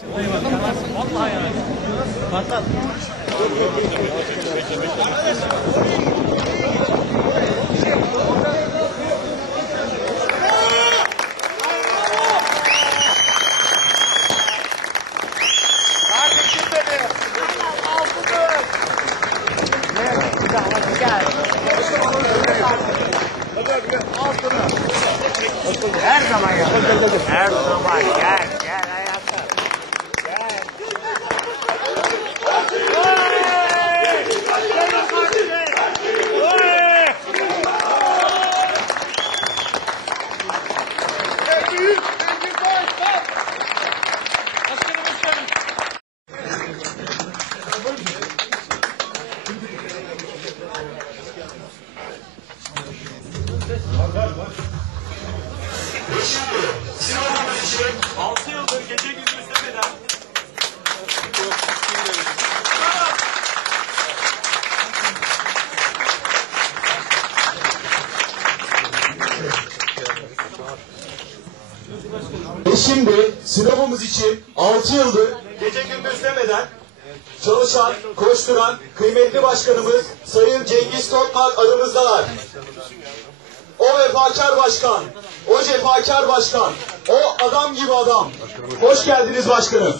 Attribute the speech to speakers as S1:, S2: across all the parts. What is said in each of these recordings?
S1: Her
S2: sınavımız için 6 yıldır gece gündüz demeden çalışan, koşturan kıymetli başkanımız Sayın Cengiz Tokmak aramızdalar. O vefakar başkan, o cefakar başkan, o adam gibi adam. Hoş geldiniz başkanım.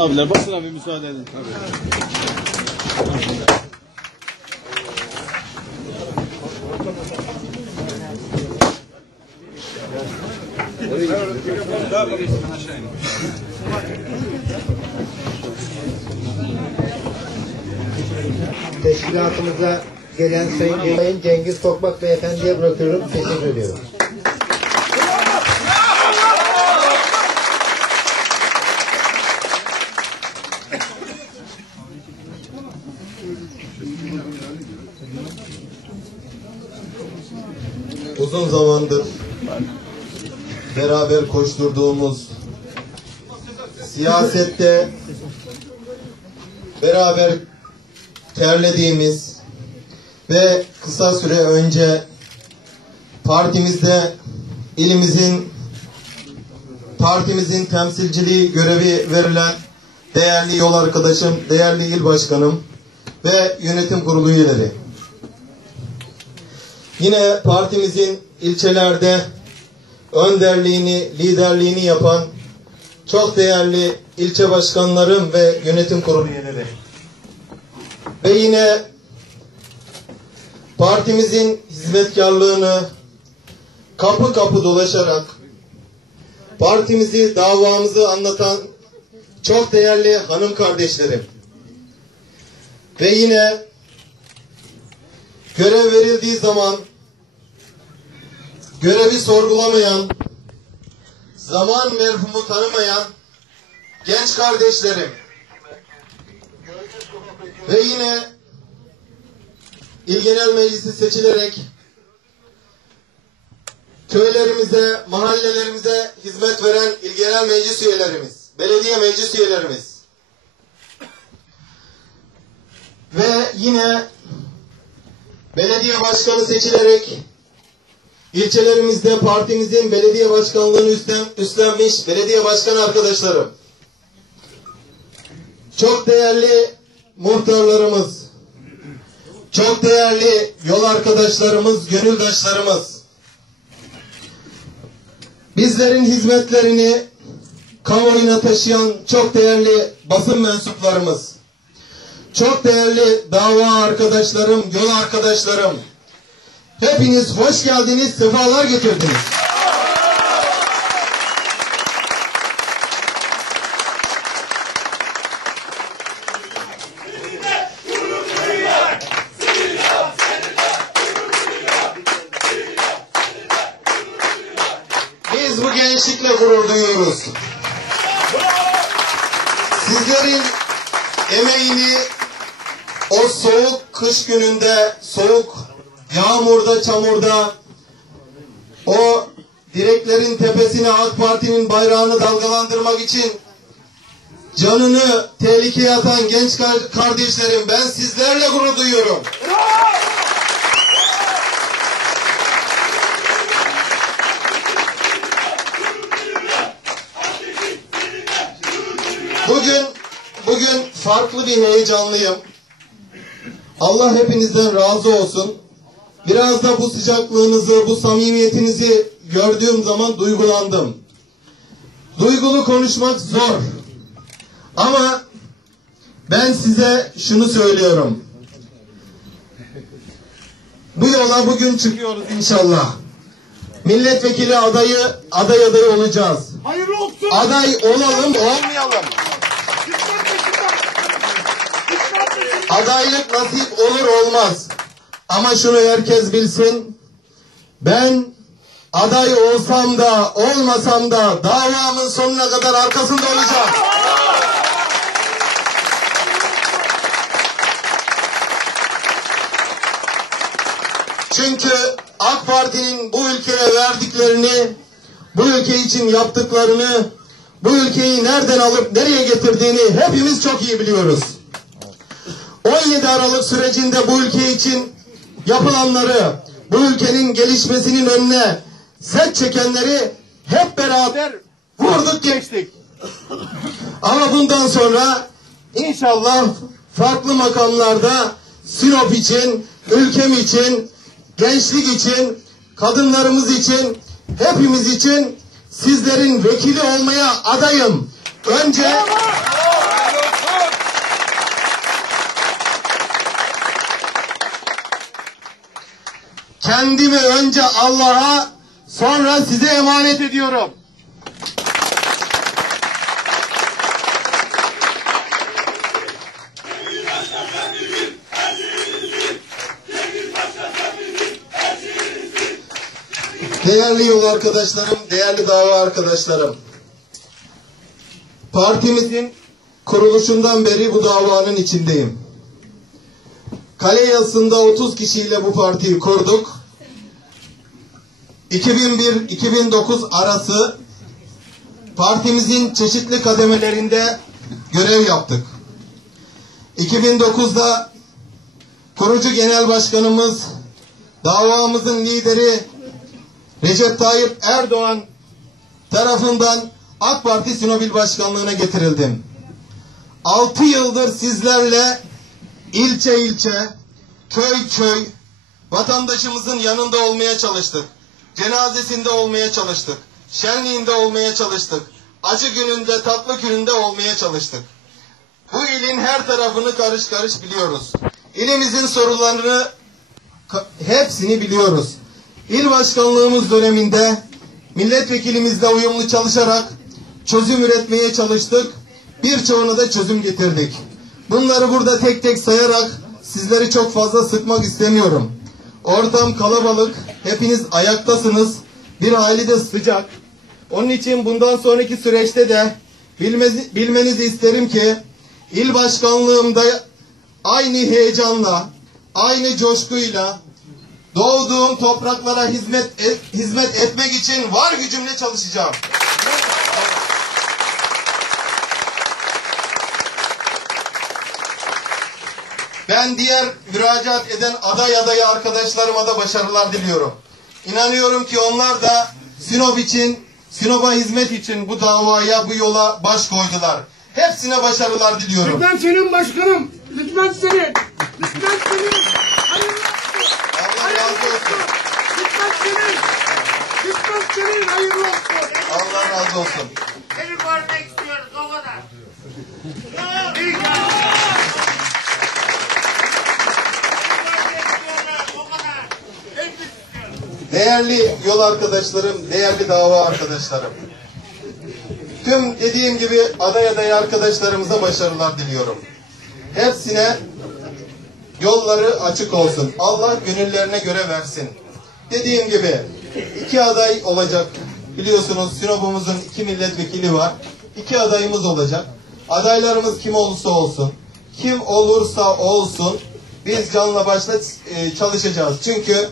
S3: Abiler basın abi müsaade edin.
S4: Teşkilatımıza gelen Sayın Cengiz Tokmak Beyefendi'ye bırakıyorum. Teşekkür ediyorum.
S2: Uzun zamandır beraber koşturduğumuz siyasette beraber terlediğimiz ve kısa süre önce partimizde ilimizin partimizin temsilciliği görevi verilen değerli yol arkadaşım, değerli il başkanım ve yönetim kurulu üyeleri. Yine partimizin ilçelerde önderliğini, liderliğini yapan çok değerli ilçe başkanlarım ve yönetim kurulu üyeleri. Ve yine partimizin hizmetkarlığını kapı kapı dolaşarak partimizi, davamızı anlatan çok değerli hanım kardeşlerim. Ve yine görev verildiği zaman görevi sorgulamayan, zaman merhumu tanımayan genç kardeşlerim. Ve yine İl Genel Meclisi seçilerek köylerimize, mahallelerimize hizmet veren İl Genel Meclis üyelerimiz, belediye meclis üyelerimiz. Ve yine belediye başkanı seçilerek ilçelerimizde partimizin belediye başkanlığını üstlen, üstlenmiş belediye başkanı arkadaşlarım, çok değerli muhtarlarımız, çok değerli yol arkadaşlarımız, gönüldaşlarımız, bizlerin hizmetlerini kamuoyuna taşıyan çok değerli basın mensuplarımız, çok değerli dava arkadaşlarım, yol arkadaşlarım, hepiniz hoş geldiniz, sefalar getirdiniz. Biz bu gençlikle gurur duyuyoruz. Sizlerin emeğini o soğuk kış gününde, soğuk yağmurda, çamurda o direklerin tepesine AK Parti'nin bayrağını dalgalandırmak için canını tehlikeye atan genç kar- kardeşlerim ben sizlerle gurur duyuyorum. Bugün bugün farklı bir heyecanlıyım. Allah hepinizden razı olsun. Biraz da bu sıcaklığınızı, bu samimiyetinizi gördüğüm zaman duygulandım. Duygulu konuşmak zor. Ama ben size şunu söylüyorum. Bu yola bugün çıkıyoruz inşallah. Milletvekili adayı, aday adayı olacağız.
S5: Hayırlı olsun.
S2: Aday olalım, olmayalım. Adaylık nasip olur olmaz. Ama şunu herkes bilsin. Ben aday olsam da olmasam da davamın sonuna kadar arkasında olacağım. Çünkü AK Parti'nin bu ülkeye verdiklerini, bu ülke için yaptıklarını, bu ülkeyi nereden alıp nereye getirdiğini hepimiz çok iyi biliyoruz. 17 Aralık sürecinde bu ülke için yapılanları, bu ülkenin gelişmesinin önüne set çekenleri hep beraber vurduk geçtik. Ama bundan sonra inşallah farklı makamlarda Sinop için, ülkem için, gençlik için, kadınlarımız için, hepimiz için sizlerin vekili olmaya adayım. Önce kendimi önce Allah'a sonra size emanet ediyorum. Değerli yol arkadaşlarım, değerli dava arkadaşlarım. Partimizin kuruluşundan beri bu davanın içindeyim. Kale yazısında 30 kişiyle bu partiyi kurduk. 2001-2009 arası partimizin çeşitli kademelerinde görev yaptık. 2009'da kurucu genel başkanımız, davamızın lideri Recep Tayyip Erdoğan tarafından AK Parti Sinobil Başkanlığı'na getirildim. 6 yıldır sizlerle ilçe ilçe, köy köy vatandaşımızın yanında olmaya çalıştık. Cenazesinde olmaya çalıştık. Şenliğinde olmaya çalıştık. Acı gününde, tatlı gününde olmaya çalıştık. Bu ilin her tarafını karış karış biliyoruz. İlimizin sorularını ka- hepsini biliyoruz. İl başkanlığımız döneminde milletvekilimizle uyumlu çalışarak çözüm üretmeye çalıştık. Birçoğuna da çözüm getirdik. Bunları burada tek tek sayarak sizleri çok fazla sıkmak istemiyorum. Ortam kalabalık, hepiniz ayaktasınız. Bir aile de sıcak. Onun için bundan sonraki süreçte de bilmezi, bilmenizi isterim ki il başkanlığımda aynı heyecanla, aynı coşkuyla doğduğum topraklara hizmet et- hizmet etmek için var gücümle çalışacağım. Ben diğer müracaat eden aday adayı arkadaşlarıma da başarılar diliyorum. İnanıyorum ki onlar da Sinop için, Sinop'a hizmet için bu davaya, bu yola baş koydular. Hepsine başarılar diliyorum.
S5: Lütfen senin başkanım. Lütfen senin. Lütfen senin. Hayırlı olsun.
S2: Allah razı olsun.
S5: Lütfen senin. Lütfen senin. Hayırlı olsun.
S2: Allah razı olsun.
S1: Seni görmek istiyoruz o kadar. O kadar. Hepimiz istiyoruz.
S2: Değerli yol arkadaşlarım, değerli dava arkadaşlarım. Tüm dediğim gibi aday adayı arkadaşlarımıza başarılar diliyorum. Hepsine yolları açık olsun. Allah gönüllerine göre versin. Dediğim gibi iki aday olacak. Biliyorsunuz Sinop'umuzun iki milletvekili var. İki adayımız olacak. Adaylarımız kim olursa olsun, kim olursa olsun biz canla başla e, çalışacağız. Çünkü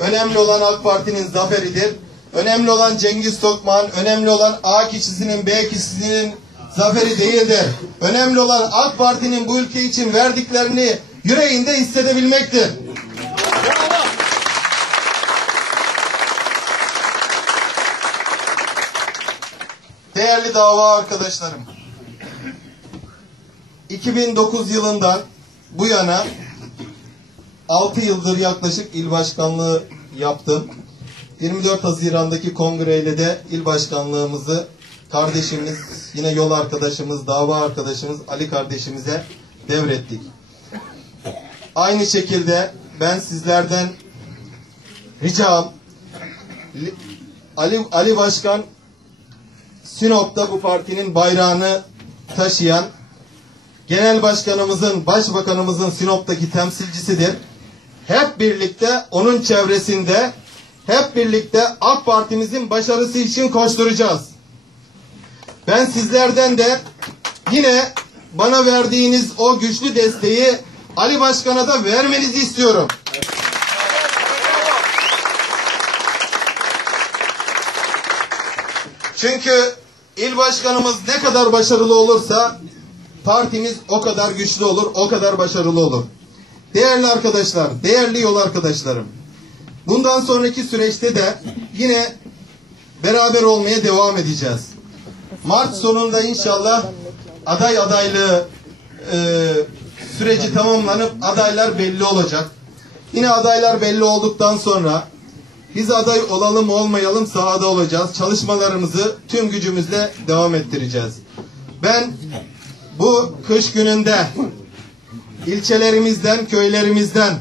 S2: önemli olan AK Parti'nin zaferidir. Önemli olan Cengiz Tokman, önemli olan A kişisinin, B kişisinin zaferi değildir. Önemli olan AK Parti'nin bu ülke için verdiklerini yüreğinde hissedebilmektir. Değerli dava arkadaşlarım. 2009 yılından bu yana 6 yıldır yaklaşık il başkanlığı yaptım. 24 Haziran'daki kongreyle de il başkanlığımızı kardeşimiz, yine yol arkadaşımız, dava arkadaşımız Ali kardeşimize devrettik. Aynı şekilde ben sizlerden ricam Li- Ali, Ali Başkan Sinop'ta bu partinin bayrağını taşıyan genel başkanımızın, başbakanımızın Sinop'taki temsilcisidir. Hep birlikte onun çevresinde hep birlikte AK Parti'mizin başarısı için koşturacağız. Ben sizlerden de yine bana verdiğiniz o güçlü desteği Ali Başkan'a da vermenizi istiyorum. Çünkü il başkanımız ne kadar başarılı olursa partimiz o kadar güçlü olur, o kadar başarılı olur. Değerli arkadaşlar, değerli yol arkadaşlarım. Bundan sonraki süreçte de yine beraber olmaya devam edeceğiz. Mart sonunda inşallah aday adaylığı e, süreci tamamlanıp adaylar belli olacak. Yine adaylar belli olduktan sonra biz aday olalım olmayalım sahada olacağız. Çalışmalarımızı tüm gücümüzle devam ettireceğiz. Ben bu kış gününde ilçelerimizden, köylerimizden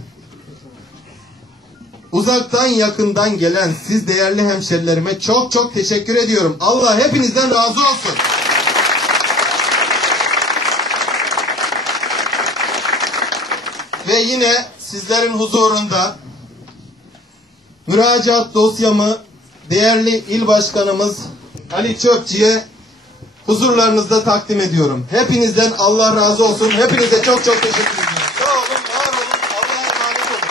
S2: uzaktan yakından gelen siz değerli hemşerilerime çok çok teşekkür ediyorum. Allah hepinizden razı olsun. Ve yine sizlerin huzurunda müracaat dosyamı değerli il başkanımız Ali Çöpçü'ye huzurlarınızda takdim ediyorum. Hepinizden Allah razı olsun. Hepinize çok çok teşekkür olun. Allah'a emanet olun.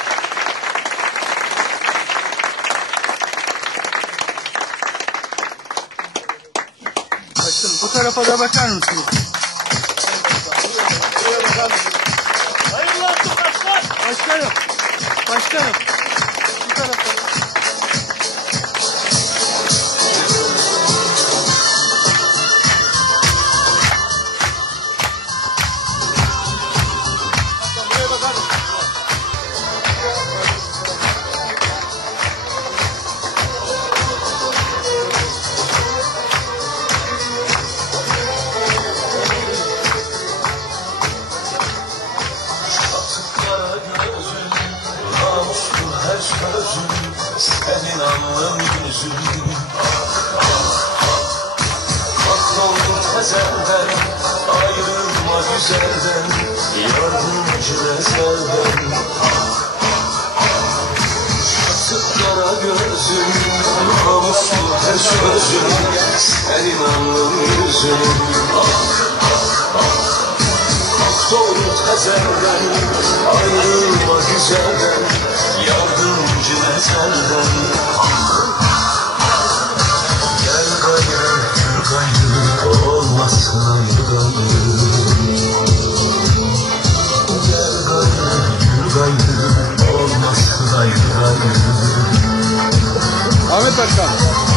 S5: Bu tarafa da bakar mısınız?
S6: Hayırlı olsun başkan.
S5: Başkanım. Başkanım. Bu tarafa.
S7: Gözün Namuslu her sözün Senin alnın yüzün Hak doğru tezelden Ayrılma güzelden Yardımcı ezelden Gel gayrı, gayrı Olmasın ayrı gayrı fechando.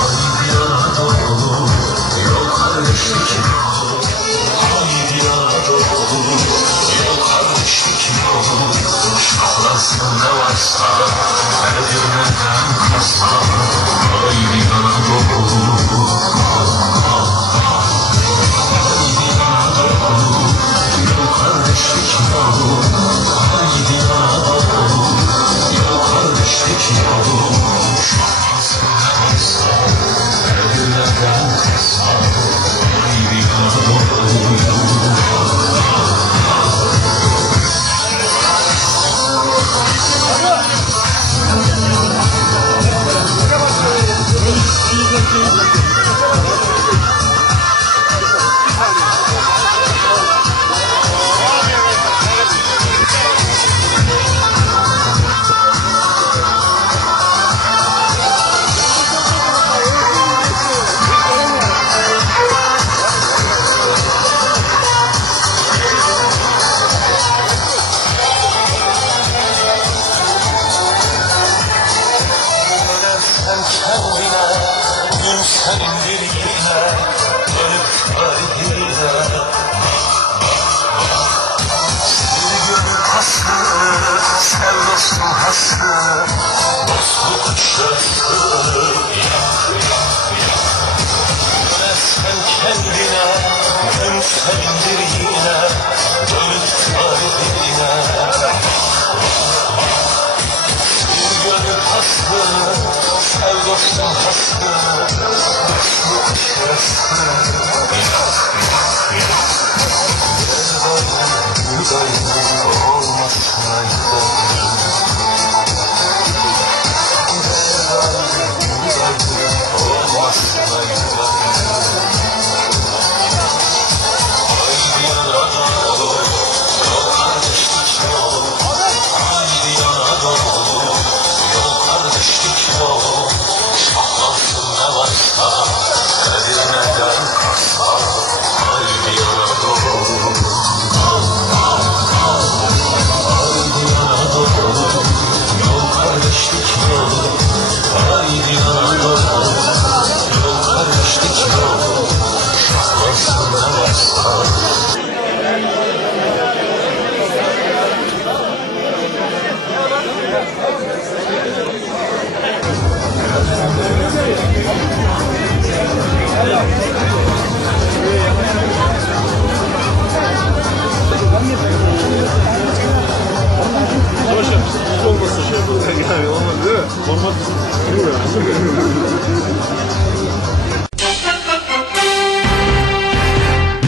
S7: Dostluk şarkı Sen kendine Dönsendir yine Bir gönül haskı Sev dostum haskı Dostluk